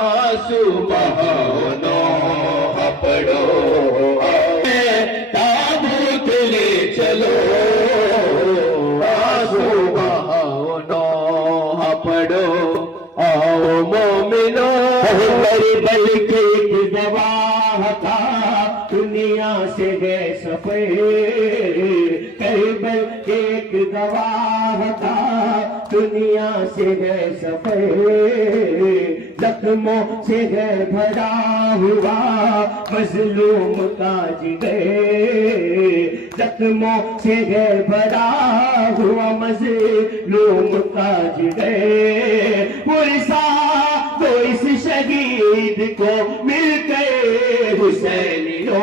आंसू बहानो अपड़ो ताबूत ले चलो आंसू बहानो अपड़ो आओ मोमिनो बल के गवाह था दुनिया से गए सफेद करबल के गवाह था दुनिया से गए सफेद जख्मों से है भरा हुआ मजलूम का जिगर जख्मों से है भरा हुआ मजलूम का जिगर पुरसा तो इस शहीद को मिलकर हुसैनियों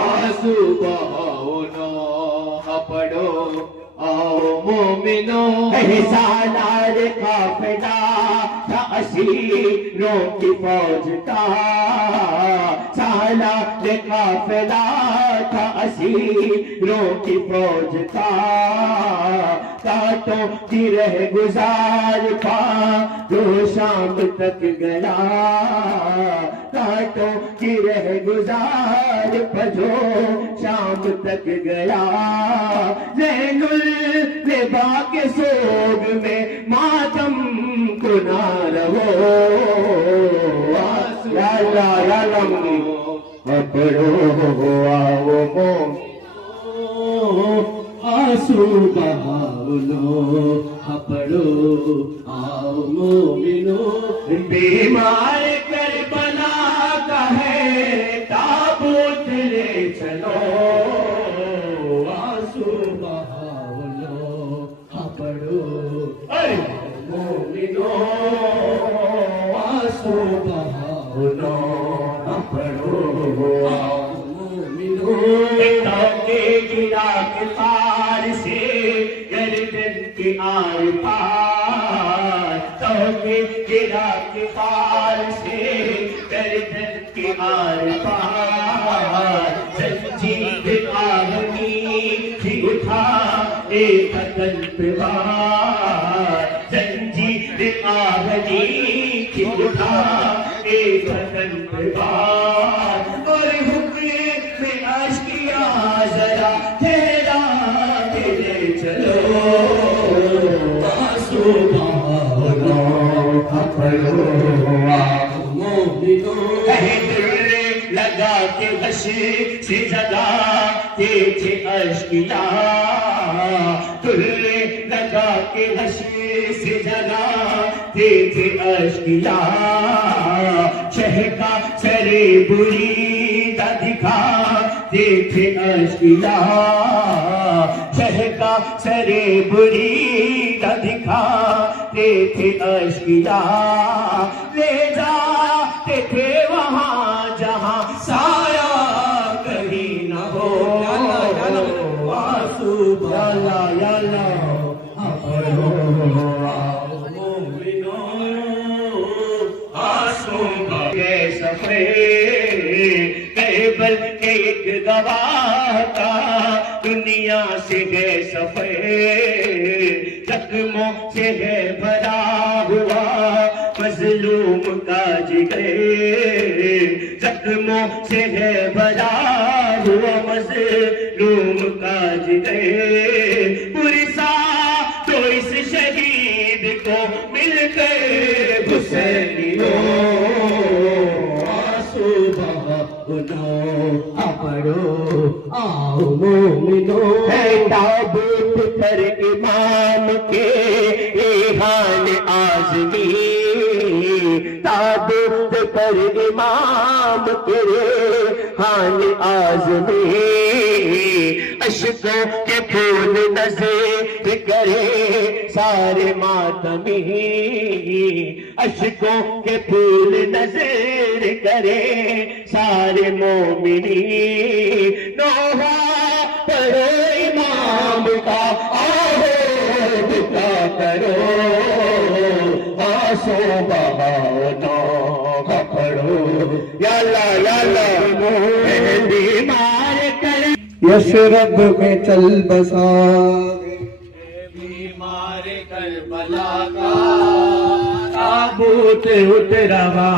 आंसू बहाओ नो पढ़ो आओ मोमिनो सालार काफिला था असीरों की फौज का सालार काफिला था असीरों की फौज का कांटों की रह गुजार पा जो शाम तक गया कांटों की रह गुजार पजो शाम तक गया ज़ैनुल लेबा के सोग में मातम को ना रहो पढ़ो आओ आंसू बहाओ लो पढ़ो आओ मोमिनो बीमार करबला का है ताबूत ले चलो आंसू बहाओ लो पढ़ो मोमिनो आंसू बहाओ लो पढ़ो मोमिनो के गिरा के पार से गर्दन के आर पार के गिरा के पार से गर्दन के आर पार जंजीर आदमी भी उठा एक तलवार जंजीर आदमी भी उठा एक तलवार और हुक्म में आशिया जरा ठहरा के ले चलो आंसू बहाओ पढ़ो मोमिनो लगा के हशी से जगा थे अश्किया तुल्ले लगा के हशी से जगा थे अश्किया शहका सरे बुरी दिखा देखे अश्किया शहका सरे बुरी का दिखा देखे अश्किया ले जा थे वहाँ जहाँ साया कहीं न हो आंसू बहाओ मोमिनो आंसू करबल के एक गवाह का दुनिया से गए सफेद जख्मों से है भरा हुआ मजलूम का जिगर जख्मों से है भरा हुआ मजलूम का जिगर पुरसा तो इस शहीद को मिलकर हुसैनियों पढ़ो आओ मोमिनो ताबूत पर इमाम के ईहान आज़मी ताबूत पर इमाम के ईहान आज़मी अश्कों के फूल नज़र करे सारे मातमी, अशकों के फूल नजर करे सारे मोमिनी। नोहा पढ़ो इमाम का आहद का करो, आंसू बहाओ नौहा पढ़ो। या अल्लाह बीमार कर यशरब में चल बसा, बीमार करबला का ताबूत उठ रहा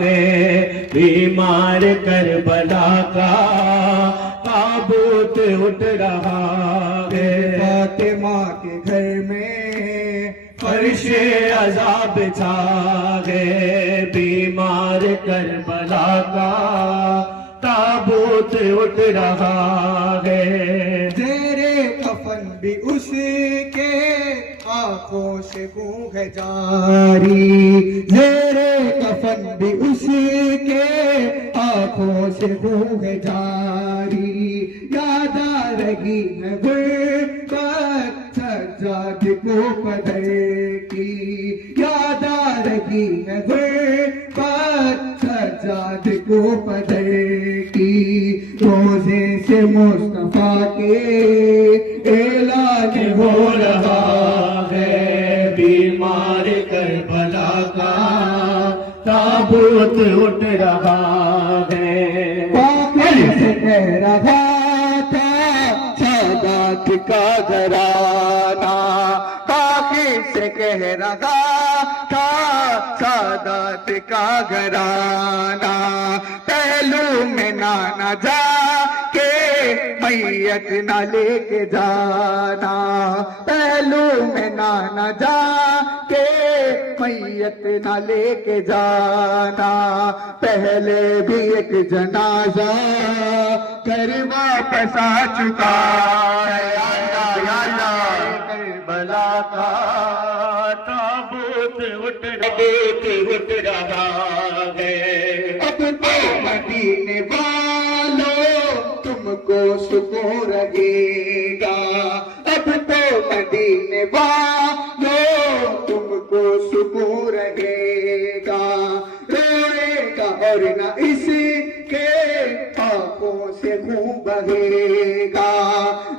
है, बीमार करबला का ताबूत उठ रहा है। फातिमा के घर में फर्शे अजाब छा गए, बीमार करबला का ताबूत उठ रहा है। तेरे कफन भी उसके आंखों से बू है जारी, तेरे कफन भी उसके आंखों से बू है जारी। याद आ रही है गुर्बत सज्जाद को कदर की, याद आ रही है गुर्बत सज्जाद को कदर की। रोजे से मुस्तफा के ऐलान हो रहा है, बीमार करबला का ताबूत उठ रहा है। पाकिर से कह रहा था सादात का घराना, पाकिर से कह रहा था सादात का घराना। पहलू में नाना जा के मैयत न लेके जाना, पहलू में नाना जा के मैयत न लेके जाना। पहले भी एक जनाजा कर वापस आ चुका है। करबला का ताबूत उठ रहा है। अब तो मदीने वालों तुमको सुकून रहेगा, अब तो मदीने वालों तुमको सुकून रहेगा। रोएगा और न इसके आंखों से खून बहेगा,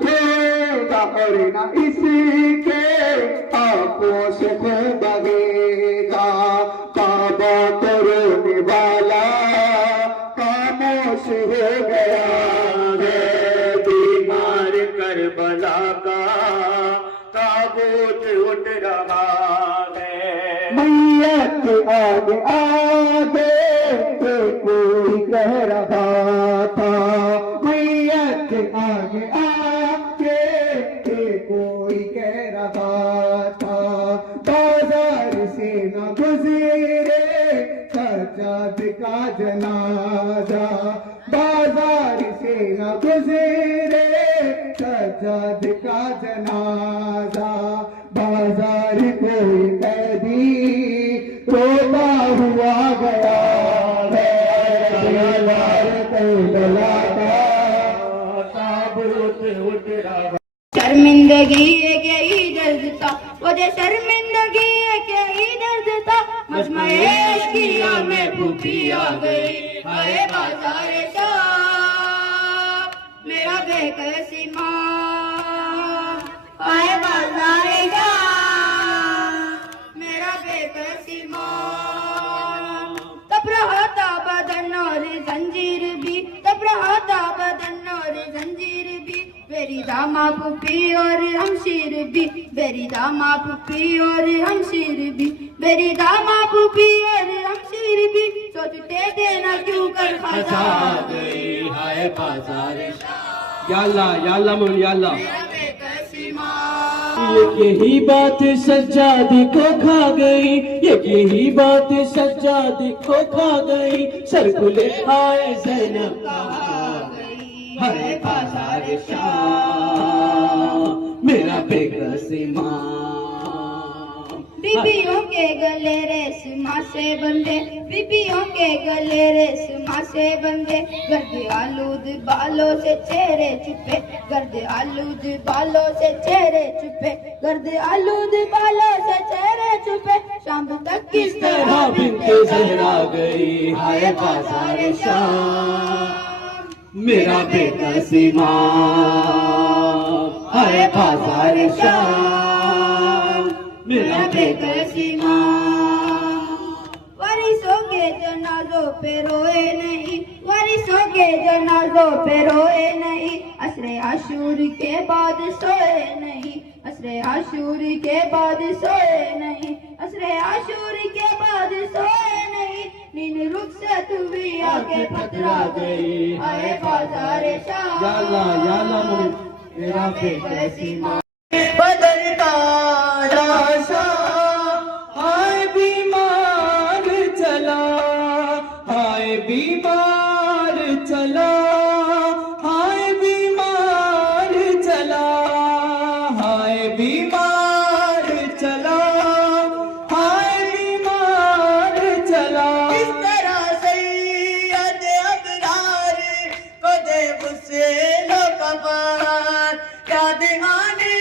रोएगा और न इसके आंखों से खून बहेगा। काबा तो रोने वाला खामोश हो गया है, बीमार करबला का ताबूत उठ रहा है। मैयत आगे आगे कोई कह रहा था, मैयत आगे आगे कोई कह रहा था। बाजार से न गुजरे सज्जाद का जनाजा, बाजार से न गुजरे सज्जाद का जनाजा। बाजार कोई कैदी रोता हुआ गया है, करबला का ताबूत उठ रहा। शर्मिंदगी है क्या ही दर्द था, मुझे शर्मिंदगी है क्या ही दर्द था। मजमएश किया मैं भूखी आ गई, हाय बाजार शाह मेरा बेकसी माँ, हाय बाजार शाह मेरा बेकसी माँ। तब रहा था बदन और जंजीर भी, तब रहा था बदन और जंजीर भी। मेरी दामा पुपी और हमशीर भी, मेरी दामा पुपी और हमशीर भी, मेरी दामा पुपी और हमशीर भी। सोचते थे ना क्यों कर खजा गई, हाय बाजार या अल्लाह मोहन या अल्लाह। मेरा बेकसी माँ। यही बात सज्जाद को खा गई, यही बात सज्जाद को खा गई। सरकुले आए ज़ैनब हाय बाजार शाह मेरा बेकसी माँ। बीबियों के गले रेशमा से बंधे, बीबियों के गले रेशमा से बंधे, गर्द आलूद बालों से चेहरे छुपे, गर्द आलूद बालों से चेहरे छुपे, गर्द आलूद बालों से चेहरे छुपे, शाम तक किस तरह बिनते जहरा गई, हाय बाजार शाम मेरा बेकसीमा, हाय बाजार शाम मेरा बेकसीमा। वारिसों के जनाजों पे रोए नहीं, वारिसों के जनाजों पे रोए नहीं, असरे आशूर के बाद सोए नहीं, असरे आशूर के बाद सोए नहीं, असरे आशूर के बाद सोए नहीं, नींद रुखसत हुई आगे पतरा गई, आए बाजार शाम मेरा बेकसीमा। बदलता राशा हाय बीमार चला, हाय बीमार चला, हाय बीमार चला, हाय बीमार चला, हाय बीमार चला। इस तरह सैयद अबरार को दे मुझसे लोकबार, याद आने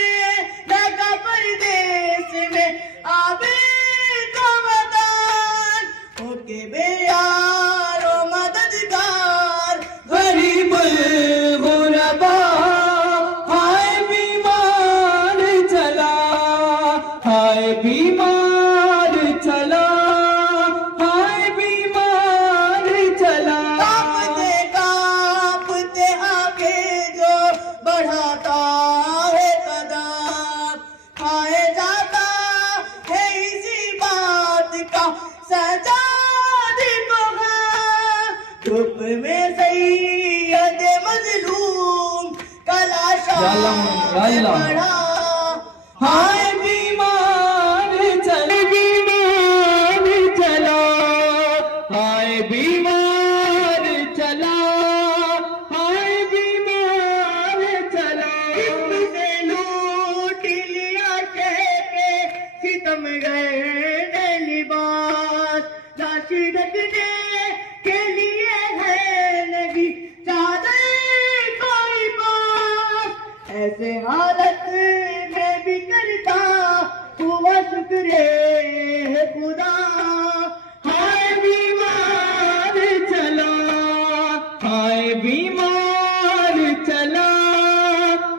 लगा परदेश में आबे का मदान, होके बेयारो मददगार गरीब गुरबा हाय बीमार चला, हाय बीमार चला, हाय बीमार चला। कांपते आगे जो बढ़ाता है कदम, खाए जाता है इसी बात का सजा धूप में सैयद मजलूम कलाशा पड़ा, हाय बीमार चल, बीमार चला, हाय बीमार चला, हाय बीमार चला। से लूट लिया के सितम गए लिबास, लाशी ढकने के लिए है लगी चादर कोई बात, ऐसे हालत में भी करता हुआ शुक्र है खुदा, हाय बीमार चला, हाय बीमार चला,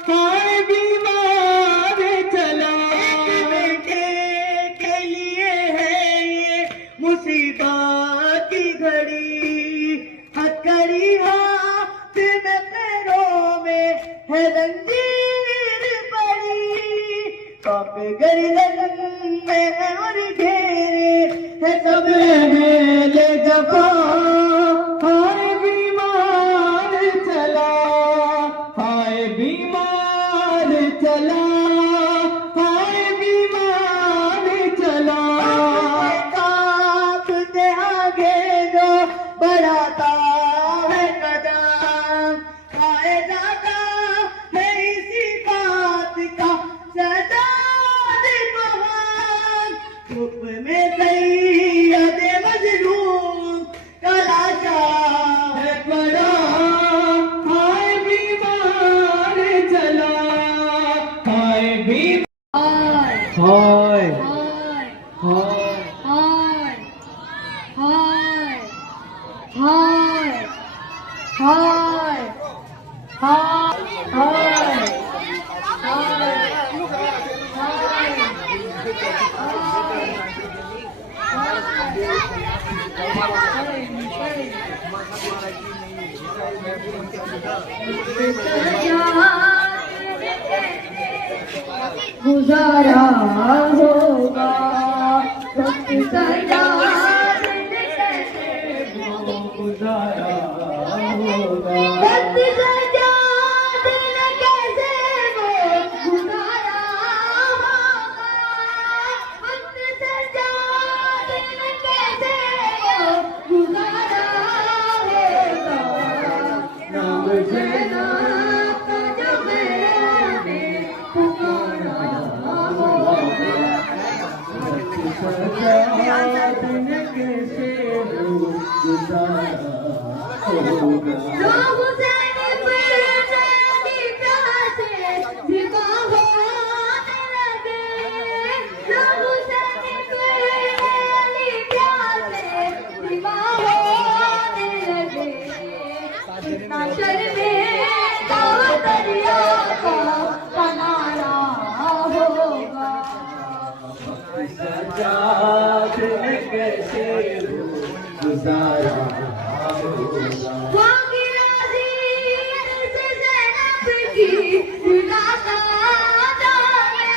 हाय बीमार चला। बेटे के लिए है ये मुसीबत की घड़ी, हथकड़ी हाथ में पैरों में है जंजीर पड़ी, कांपे गर्दन में और घेरे है सब ले जफा, हाय बीमार चला, हाय बीमार चला, हाय बीमार चला। कांपते आगे जो बढ़ाता है कदम, खाए जाता है इसी बात का सजा धूप में सैयद मजलूम कलाशा है पड़ा, हाय बीमार चला, हाय बीमार, हाय हाय गुजारा होगा वक्त सजा गुजारा होगा, वक्त सजा दिन कैसे वो गुजारा होगा, वक्त सजा दिन कैसे वो गुजारा होगा, नाम जना का जो मैंने पुकारा होगा। गुजारा होगा। लोग हुसैन प्यासे फिदा होने लगे, लोग हुसैन प्यासे फिदा होने लगे। कितना शर्मिंदा दरिया का किनारा होगा। सजा दिल कैसे हो गुजारा होगा। वाक़ई अज़ीज़ से ज़ैनब की फिदा का जाने,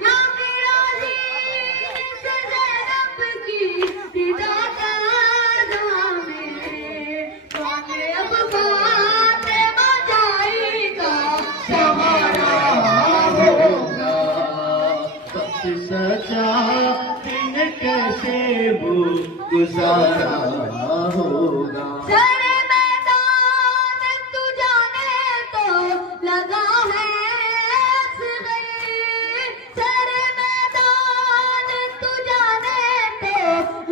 वाक़ई अज़ीज़ से ज़ैनब की फिदा का जाने। वाक़ई अब बातें बजाएगा सहारा होगा। सजा दिन कैसे वो गुजारा होगा। सारे मैदान तू जाने तो लगा है असग़र, सारे मैदान तू जाने तो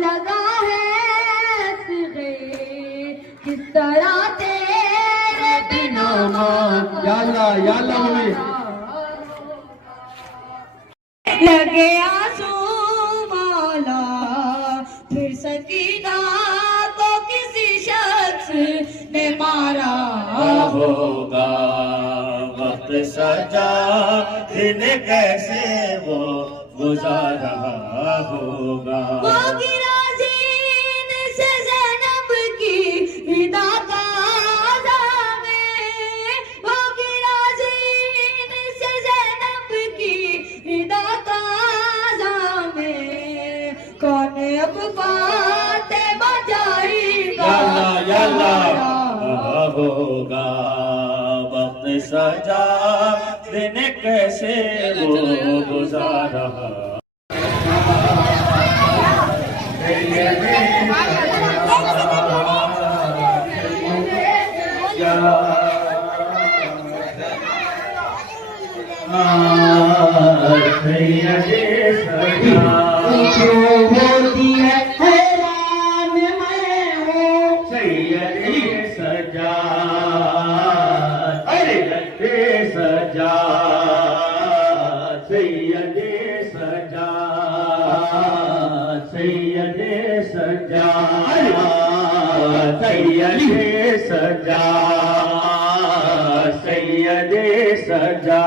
लगा है असग़र। किस तरह तेरे बिना या अल्लाह मम्मी लगे आंसू मौला, फिर सकीना को किसी शख्स ने मारा होगा। वक्त सजा दिन कैसे वो गुजारा होगा। वो गिरा ज़ीन से ज़ैनब की फिदा का जामे, वो गिरा ज़ीन से ज़ैनब की फिदा का जामे। कौन अब बातें बजाएगा होगा। वक्त सजा दिन कैसे वो गुजारा जो होती है हैरान मैं हूँ। सैयदे सजा सैयदे सजा सैयदे सजा सैयदे सजा सैयदे सजा सैयदे सजा।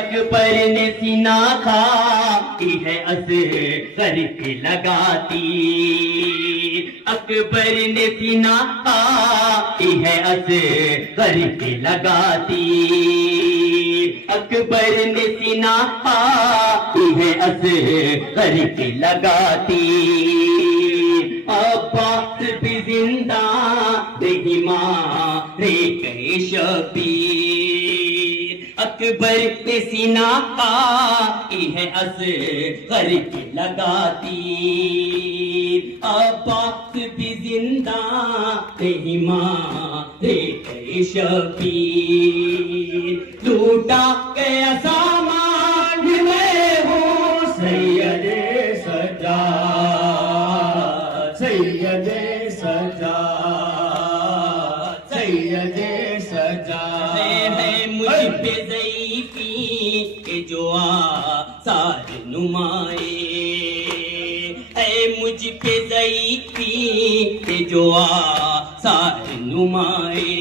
अकबर ने सीना खाती है असगर की लगाती, अकबर ने सीना खाती है असगर की लगाती, अकबर ने सीना खाती है असगर की लगाती। अब्बास भी जिंदा नहीं मारे गए शबीर, अकबर ने सीना खाती है असगर की लगाती। अब्बास भी जिंदा नहीं मारे गए शबीर। लूटा गया सामान मैं हूँ सैयदे सजा सैयदे सजा सैयदे सजा। है मुझ पे ज़ईफ़ी के जो आसार नुमाए, है मुझ पे ज़ईफ़ी के जो आसार नुमाए।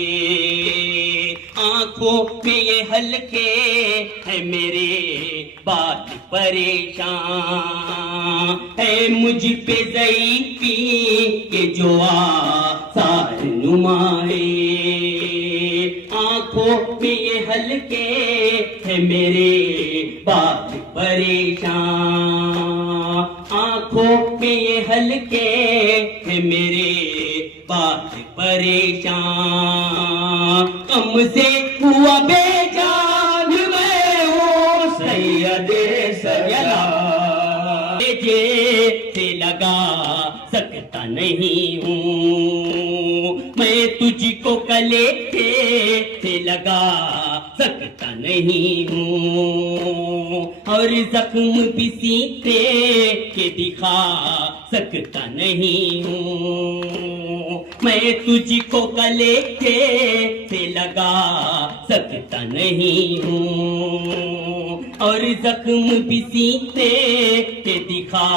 आँखों में ये हल्के है मेरे बाल परेशान, है मुझ पे ज़ईफ़ी के जो आसार नुमाए। आँखों में ये हल्के है मेरे बाल परेशान, आँखों में ये हल्के है मेरे बाल परेशान। कम से हुआ बेजान मैं हूँ सैयदे सजा, से लगा सकता नहीं हूँ मैं तुझको कले से लगा सकता नहीं हूँ, और जख्म भी सीते के दिखा सकता नहीं हूँ। मैं तुझको गले के से लगा सकता नहीं हूँ, और जख्म भी सीने के दिखा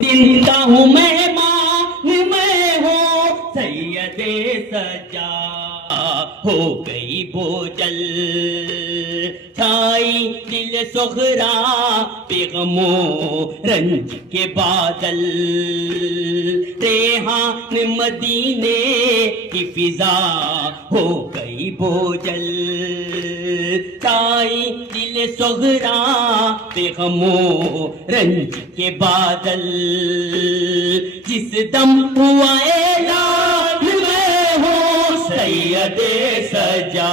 जिंदा हूँ, मेहमान मैं हूँ सैयदे सजा हो गई बोझल, छाई दिल सुखरा बेगमो रंज के बादल, रेहान मदीने की फिजा हो गई बोझल, छाई दिल सुखरा बेगमो रंज के बादल, जिस दम हुआ ऐलान मैं हूँ सैयदे सजा,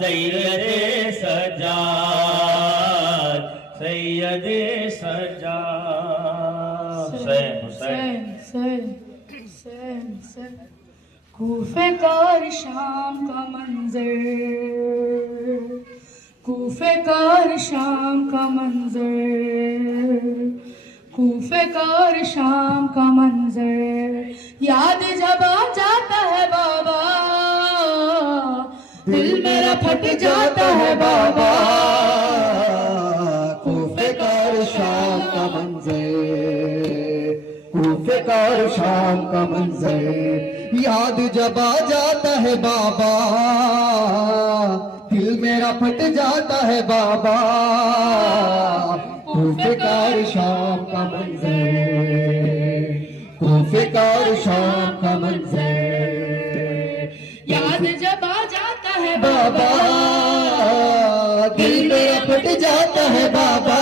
सैयदे सजा, सैयदे सजा। कूफे का और शाम का मंजर, कूफे का और शाम का मंजर, कूफे का और शाम का मंजर, याद जब आ जाता है बाबा दिल मेरा फट जाता है बाबा। कूफे का और शाम का मंजर, कूफे का और शाम का मंजर, याद जब आ जाता है बाबा दिल मेरा फट जाता है बाबा। कूफे का और शाम का मंजर, कूफे का और शाम का मंजर, याद जब आ जाता है बाबा दिल मेरा फट जाता है बाबा।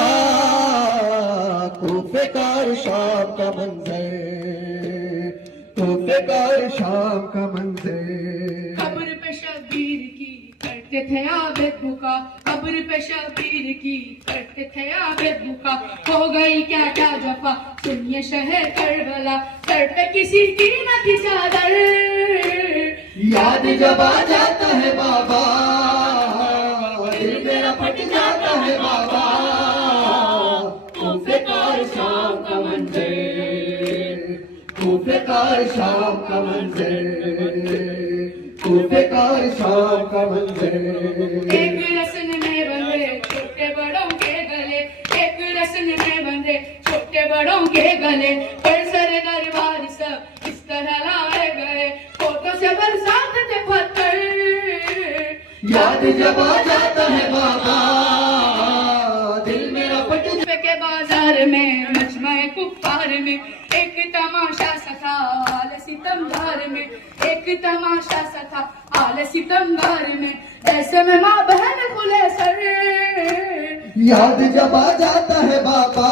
कूफे का और शाम का मंजर, कूफे का और शाम का मंजर, कब्र पे शबीर की करते थे आबिद भूखा, कब्र पे शबीर की करते थे आबिद भूखा, हो गई क्या क्या जफा सुनिए शहर करबला, सर पे किसी की न थी चादर, याद जब आ जाता है बाबा दिल मेरा फट जाता है बाबा। कूफे का और शाम का मंजर, कूफे का और शाम का मंजर, कूफे का और शाम का मंजर। एक रस्म में बंधे छोटे बड़ों के गले, एक रस्म में बंधे छोटे बड़ों के गले, पर सर दरबार सब इस तरह लाए गए, फोटो से बरसात थे पत्थर, याद जब आ जाता है बाबा दिल मेरा फट के बाजार में मजमे कुफ्फार में एक तमाशा सा था आल सितमगार में, एक तमाशा सा था आल सितमगार में, ऐसे में माँ बहन खुले सर, याद जब आ जाता है बाबा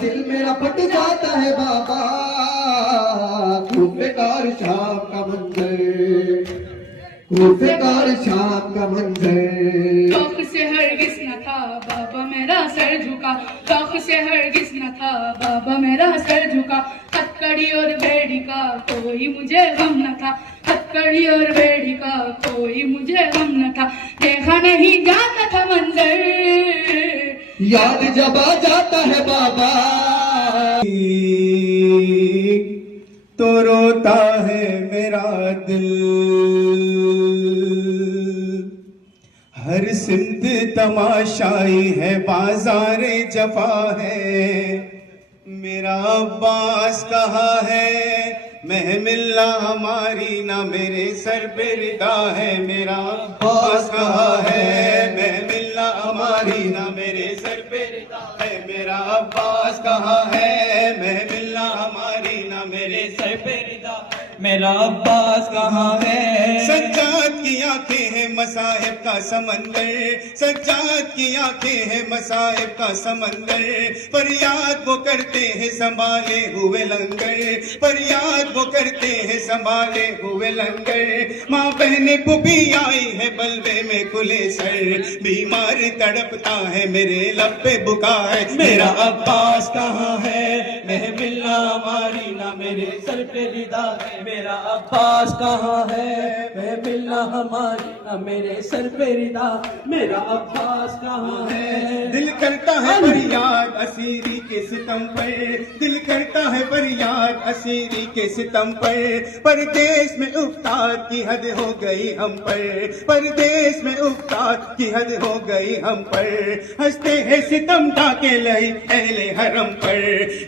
दिल मेरा फट जाता है बाबा। कूफे का और शाम का मंजर, कूफे का और शाम का मंजर, शौक से हरगिज न था बाबा मेरा सर झुका, शौक से हरगिज न था बाबा मेरा सर झुका, हथकड़ी और बेड़ी का कोई मुझे गम न था, हथकड़ी और बेड़ी का कोई मुझे गम न था, देखा नहीं जाता था मंजर, याद जब आ जाता है बाबा तो रोता है मेरा दिल, हर सिमत तमाशाई है बाजार जफा है, मेरा अब्बास कहा है महमिल ना हमारी ना मेरे सर पे रिदा है, मेरा अब्बास कहा है महमिल ना हमारी ना मेरे सर पे रिदा है, मेरा अब्बास कहा है महमिल ना हमारी ना मेरे सर पे रिदा है, मेरा अब्बास कहाँ है। सज्जाद की आंखें हैं मसाहिब का समंदर, सज्जाद की आंखें हैं मसाहिब का समंदर, फरियाद वो करते हैं संभाले हुए लंगर, फरियाद वो करते हैं संभाले हुए लंगर, माँ बहने पुपी आई है बलवे में खुले सर, बीमार तड़पता है मेरे लब पे बुका है, मेरा अब्बास कहाँ है महफिल ना हमारी ना मेरे सर पे रिदा है, मेरा अब्बास कहाँ है, महफिल ना हमारी ना मेरे सर पे रिदा, मेरा अब्बास कहाँ है। दिल करता है फरियाद असीरी के सितम पर, दिल करता है फरियाद असीरी के सितम पर, परदेश में उफ्ताद की हद हो गई हम पर, परदेश में उफ्ताद की हद हो गई हम पर, हंसते हैं सितम ढाके लई अहले हरम पर,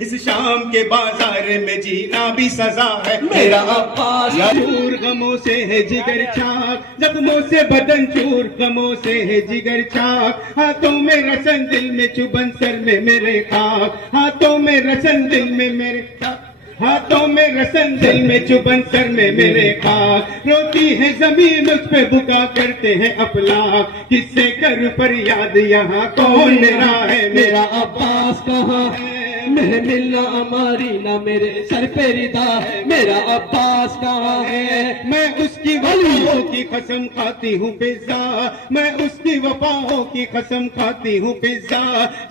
इस शाम के बाजार में जीना भी सजा है, मेरा अब्बास चूर गमों से है जिगर चाक, जख्मों से बदन चूर गमों से है जिगर चाक, हाथों में रसन दिल में चुभन सर में मेरे खाक, हाथों में रसन दिल में मेरे खाक, हाथों में रसन दिल में चुभन सर में मेरे खाक, रोती है जमीन उस पे बुका करते हैं अफलाक, किससे कर पर याद यहाँ कौन मेरा है, मेरा अब्बास कहाँ है, महफिल ना हमारी ना मेरे सर पे रिदा है, मेरा अब्बास कहाँ है। मैं उसकी वफाओं की कसम खाती हूँ पिज्जा, मैं उसकी वफाओं की कसम खाती हूँ पिज्जा,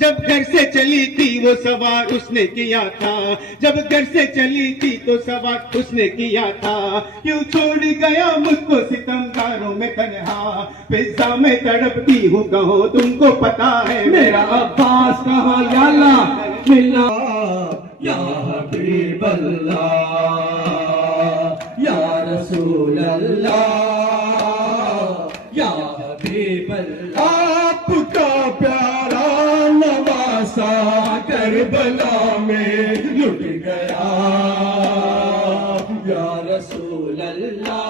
जब घर से चली थी वो सवार उसने किया था, जब घर से चली थी तो सवार उसने किया था, क्यों छोड़ गया मुझको सितमगारों में तन्हा, पिज्जा में तड़पती हूँ कहो तुमको पता है, मेरा अब्बास कहाँ या अल्लाह मिलना या हबीब अल्लाह या रसूल अल्लाह या हबीब अल्लाह, आपका प्यारा नवासा करबला में लुट गया, या रसूल अल्लाह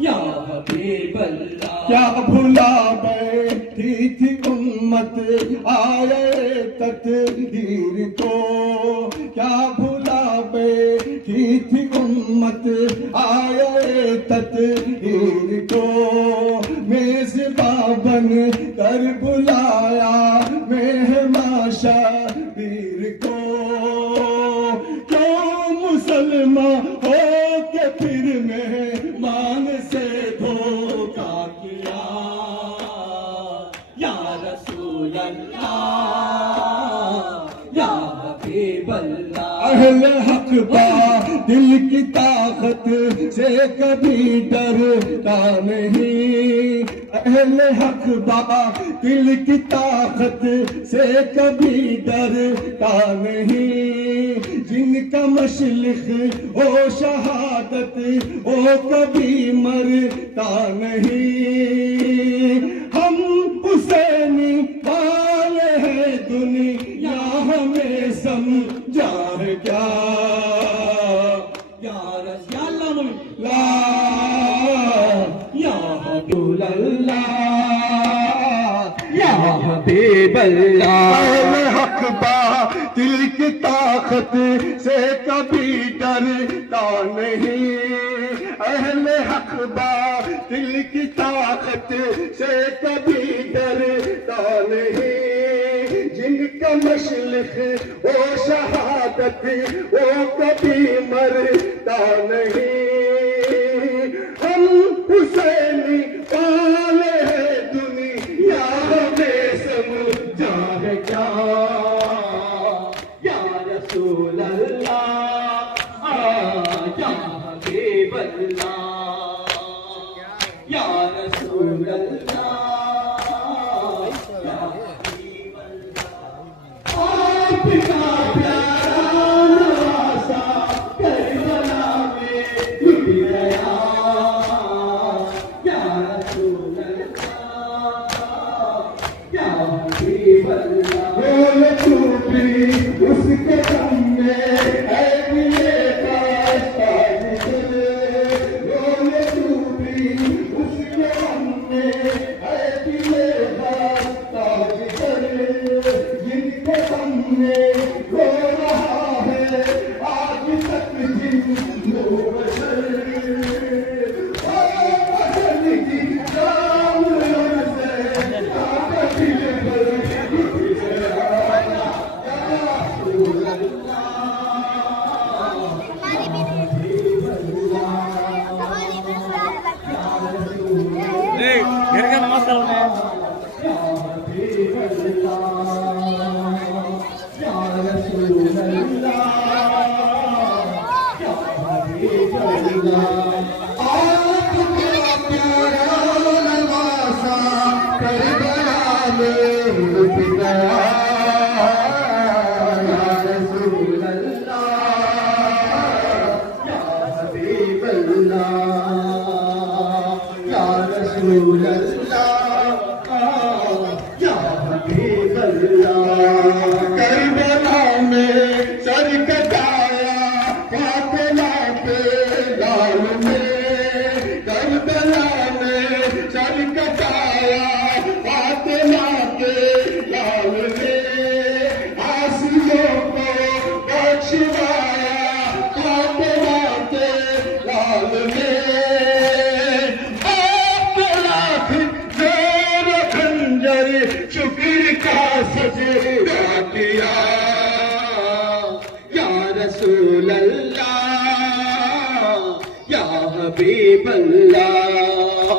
या हबीब अल्लाह। क्या भुला बैठी थी उम्मत आए तकदीर को, क्या भुला बैठी थी उम्मत आए तकदीर को, मेज़बान बन कर बुलाया मेहमान शबीर को, क्यों मुसलमान हो के फिर मेहमान से धोखा किया, या रसूल अल्लाह या हबीब अल्लाह। अहले हक बा दिल की ताकत से कभी डरता नहीं, अहले हक बा दिल की ताकत से कभी डरता नहीं, जिनका मशलिक ओ शहादत ओ कभी मरता नहीं, हम हुसैनी वाले हैं दुनिया हमें समझा है क्या, या रसूल ला या हबीब अल्लाह या हबीब अल्लाह। अहले हक बा दिल की ताकत से कभी डरता नहीं, अहले हक बा दिल की ताकत से कभी डरता नहीं, जिनका मशलिक ओ शहादत ओ कभी मरता नहीं, हम हुसैनी वाले हैं दुनिया में समझा है क्या, या रसूल अल्लाह या हबीब अल्लाह या रसूल अल्लाह या हबीब अल्लाह। आपका प्यारा नवासा करबला में लुट गया, या रसूल अल्लाह या हबीब अल्लाह। बोल तू भी उसके दम में है दिले का ताज, बोल तू भी उसके दम में है दिले का ताज, जिनके दम में रो रहा है आज तक जिंदू बशर, ओ बशर की जान से आपका दिल पर लुट गया, नमस्कार। रसूल अल्लाह, या हबीब अल्लाह। आपका प्यारा नवासा करबला में लुट गया, या रसूल अल्लाह, या हबीब अल्लाह, या रसूल अल्लाह, या हबीब अल्लाह। करबला में सर कटाया फातिमा के लाल में, करबला में सर कटाया फातिमा के लाल में, आंसुओं को बख्शवाया फातिमा के लाल में। आप लाख जोर खंजर शुक्र का सजदा किया, या रसूल अल्लाह, या हबीब अल्लाह,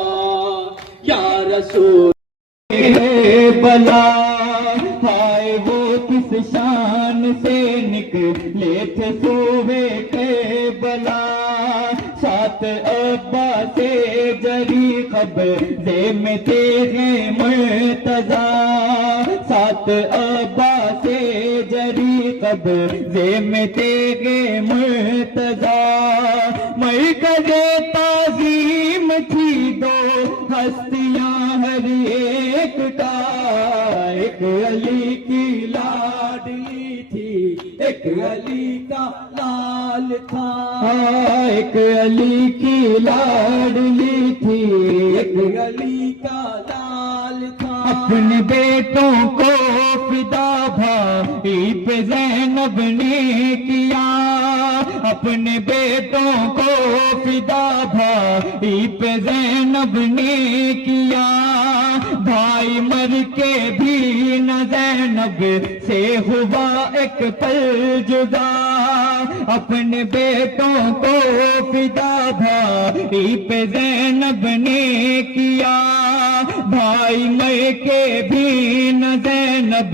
या रसूल बला। हाय वो किस शान से निकले थे सूबे के बला, सात अब्बा से जरी कब्जे में थे मुर्तजा, सात अब्बा से जरी कब्जे में थे मुर्तजा। मई करे ताजीम थी दो हस्तियां हर एक का, एक अली की लाडली थी, एक अली का लाल था, एक अली की लाडली थी, एक अली का लाल था। अपने बेटों को फिदा भाई पे ज़ैनब ने किया, अपने बेटों को फिदा भाई पे ज़ैनब ने किया, भाई मर के भी न ज़ैनब से हुआ एक पल जुदा, अपने बेटों को फिदा भाई पे ज़ैनब ने किया, भाई मर के भी न ज़ैनब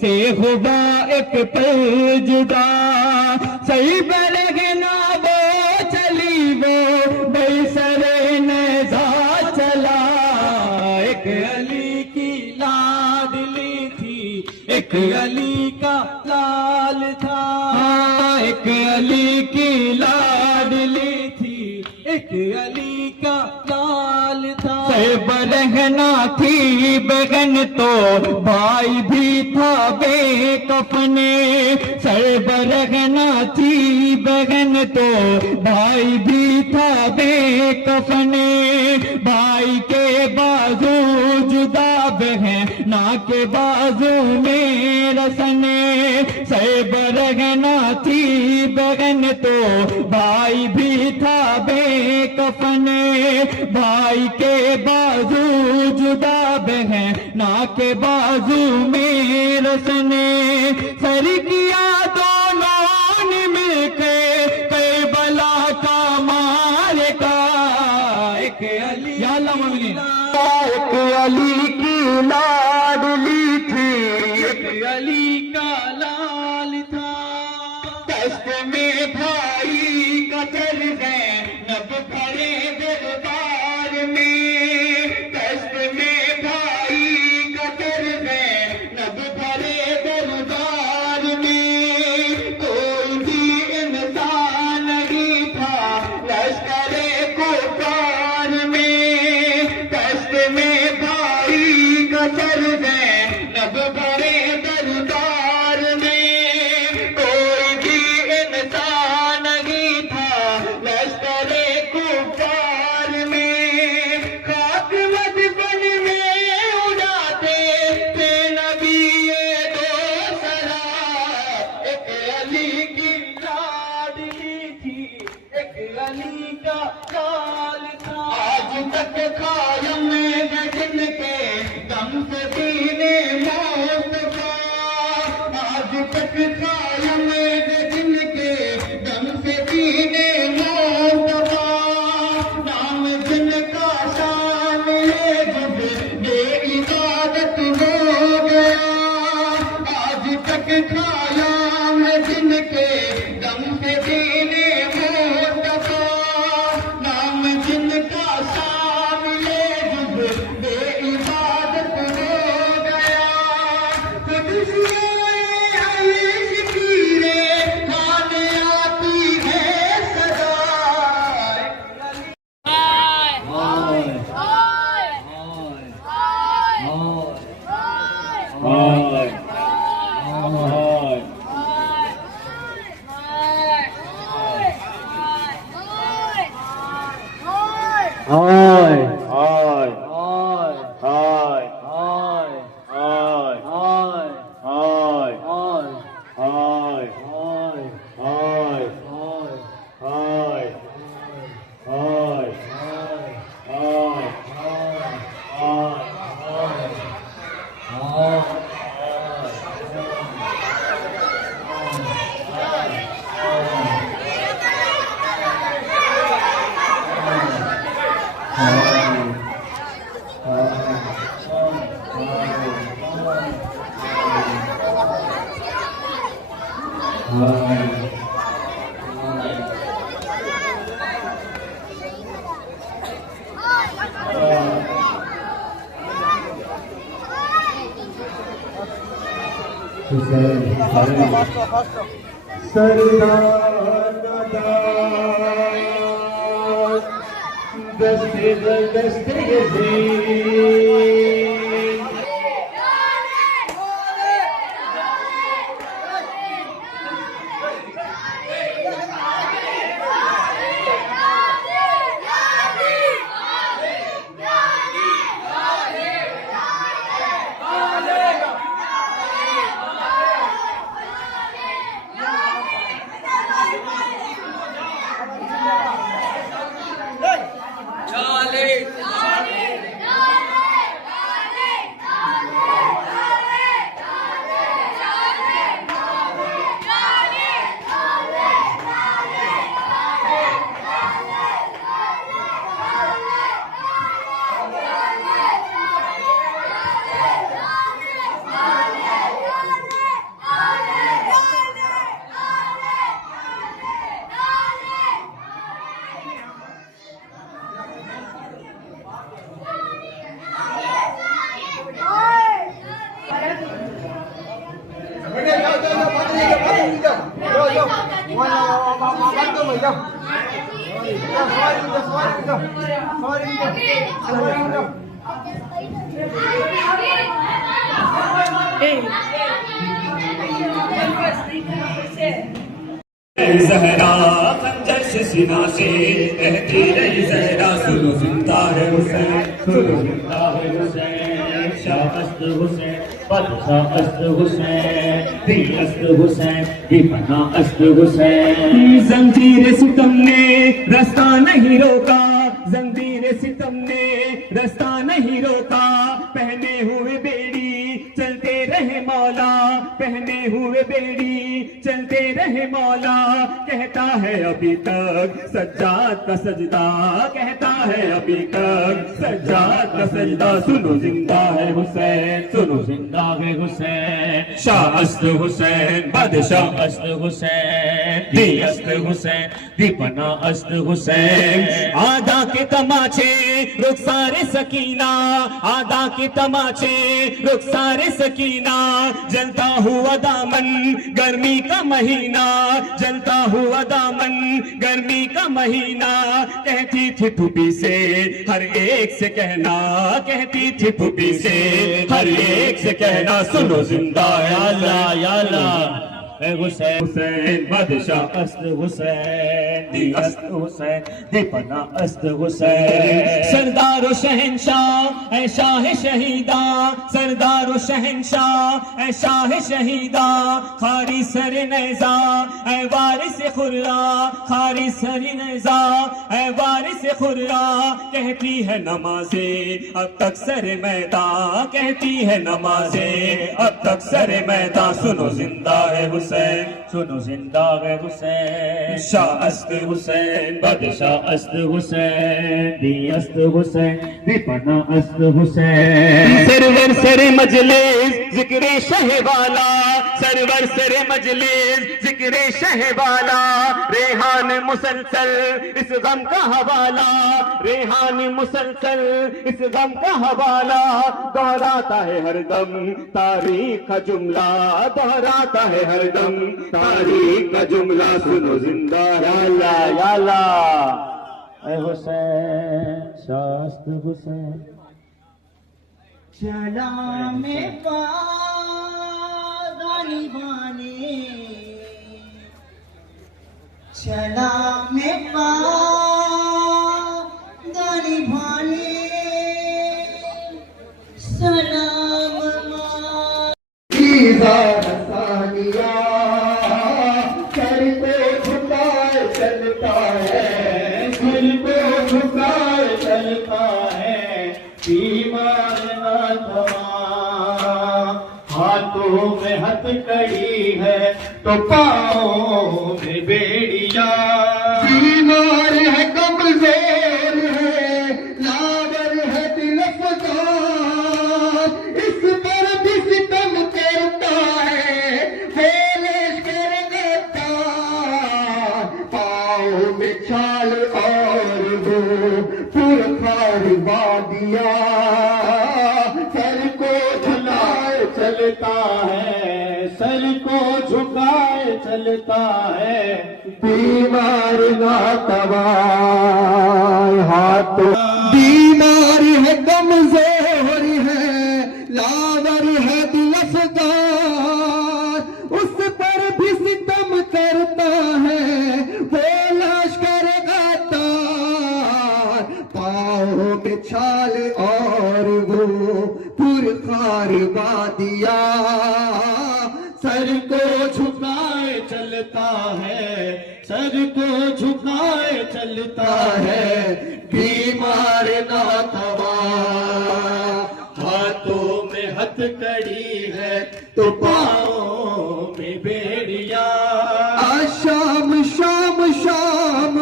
से हुआ एक पल जुदा। सही बलगना वो चली वो बैसरे नज़ा चला, एक अली की लाडली थी, एक अली का लाल था, एक अली की लाडली थी, एक अली का लाल था। बरहना थी बहन तो भाई भी था बेकफने, सरबरहना थी बहन तो भाई भी था बेकफने, भाई के बाजू जुदा बहना के बाजू में रसने, सरबरहना थी बहन तो भाई भी था बेकफने, भाई के बाजू जुदा बहना के बाजू में रसने, सर किया दोनों ने मिलके करबला का मारे का, एक अली एक अली की लाडली थी, एक अली का लाल था। दस्त में भाई कतर है नब भरे दरबार में, दस्त में भाई कतर है नब भरे दरबार में, कोई भी इंसान नहीं था लश्करे कुफार में, दस्त में भाई कतर है नब भरे दरबार में, कोई भी इंसान नहीं था लश्करे कुफार में, खाक मदफन में उड़ाते थे नबी ये दो सरा, एक अली की लाडली थी, एक अली का लाल था। आज तक कायम है जिनके दम से दीने मौत का, आज तक कायम है जिनके दम से दीने मौत का, नाम जिनका शान है जब बेइबादत हो गया, आज तक कायम है हाय हाय हाय हाय हाय हाय हाय हाय हाय हाय हाय हाय हाय हाय हाय सरदार दस्ते दस्ते जहरा खंजर से सीना से कहती रही जहरा सुनो जिंदा है हुसैन सुनो जिंदा है हुसैन शाह अस्त हुसैन बादशाह अस्त हुसैन दिल अस्त हुसैन दीवाना अस्त हुसैन जंजीर सितम ने रास्ता नहीं रोका जंजीर सितम ने रास्ता नहीं रोका पहने हुए बेड़ी चलते रहे मौला पहने हुए बेड़ी चलते रहे मौला कहता है अभी तक सज्जाद का सजदा कहता है अभी तक सज्जाद का सजदा सुनो जिंदा है हुसैन सुनो जिंदा है हुसैन शाह अस्त हुसैन बादशाह अस्त हुसैन दी अस्त हुसैन दीपना अस्त हुसैन आदा के तमाचे रुखसारे सकीना आदा के तमाचे रुखसारे सकीना जलता हुआ दामन गर्मी का महीना जलता हुआ दामन गर्मी का महीना कहती थी फूफी से हर एक से कहना कहती थी फूफी से हर एक से कहना सुनो जिंदा है अल्लाह या अल्लाह हुसैन हुसैन बादशाह अस्त हुसैन दी अस्त हुसैन दीपना अस्त हुसैन सरदार शहनशाह ऐ शाह शहीदा सरदार शहनशाह ऐ शाह शहीदा खारी सर नैजा ऐ वारिस खुर्रा खारी सर नैजा ऐ वारिस खुर्रा कहती है नमाज़े अब तक सर मैदा कहती है नमाज़े अब तक सर मैदा सुनो जिंदा है हुसैन सुनो जिंदा है हुसैन शाह अस्त हुसैन बादशाह अस्त हुसैन दी अस्त हुसैन दीपना अस्त हुसैन सरवर सरे मजलिस जिक्र शहवाला सरवर सरे मजलिस जिक्र शहवाला रेहान मुसलसल इस गम का हवाला रेहान मुसलसल इस गम का हवाला दोहराता है हरदम तारीख का जुमला दोहराता है हरदम तारीख का जुमला सुनो जिंदा या अल्लाह या अल्लाह ऐ हुसैन शास्त हुसैन चला में गानी बाने चला में गानी इज़ार सानिया सर को झुकाए चलता है, सिर को झुकाए चलता है, बीमार ना थमा। हाथों में हथकड़ी है तो पाँव में बेड़िया, बीमार है कमजोर है लावर है दिल अफ़गान, इस पर भी सितम करता है वो लश्कर गद्दार। पाँव में छाल और वो पुरखार वादिया सर को झुकाए चलता है, सर को झुकाए चलता है, बीमार ना तवार हाथों, बीमार है कमजोर है लावर है दिल अफ़गान, उस पर भी सितम करता है वो लश्कर गद्दार। पाँव में छाल और वो पुरखार वादिया सर को झुकाए चलता है, सर को झुकाए चलता है, बीमार ना तवा। हाथों में हथकड़ी है तो पाँव में बेड़िया। शाम शाम शाम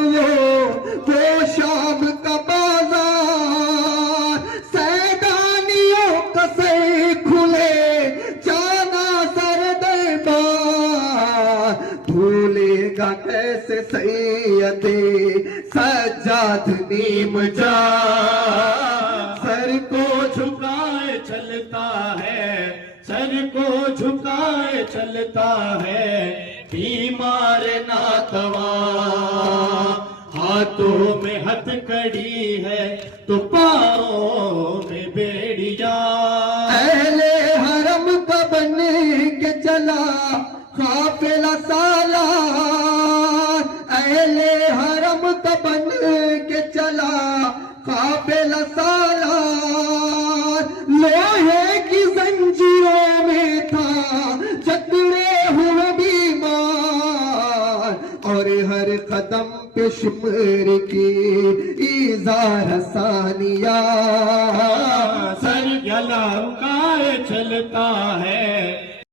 वो शाम का बाजार, सैदानियों का सर खुले जाना सर दरबार, भूलेगा कैसे सैयदे सज्जाद नीम जा, सर को झुकाए चलता है, सर को झुकाए चलता है, बीमार ना तवा। हाथों में हथकड़ी है तो पाँव में बेड़िया। अहले हरम का बन के चला काफिला सालार, अहले हरम का बन के चला काफिला सालार, लोहे की जंजीरों में था जकड़े हुए बीमार, और हर कदम पे शिमर की इज़ार सानिया सर गला उकाए चलता है,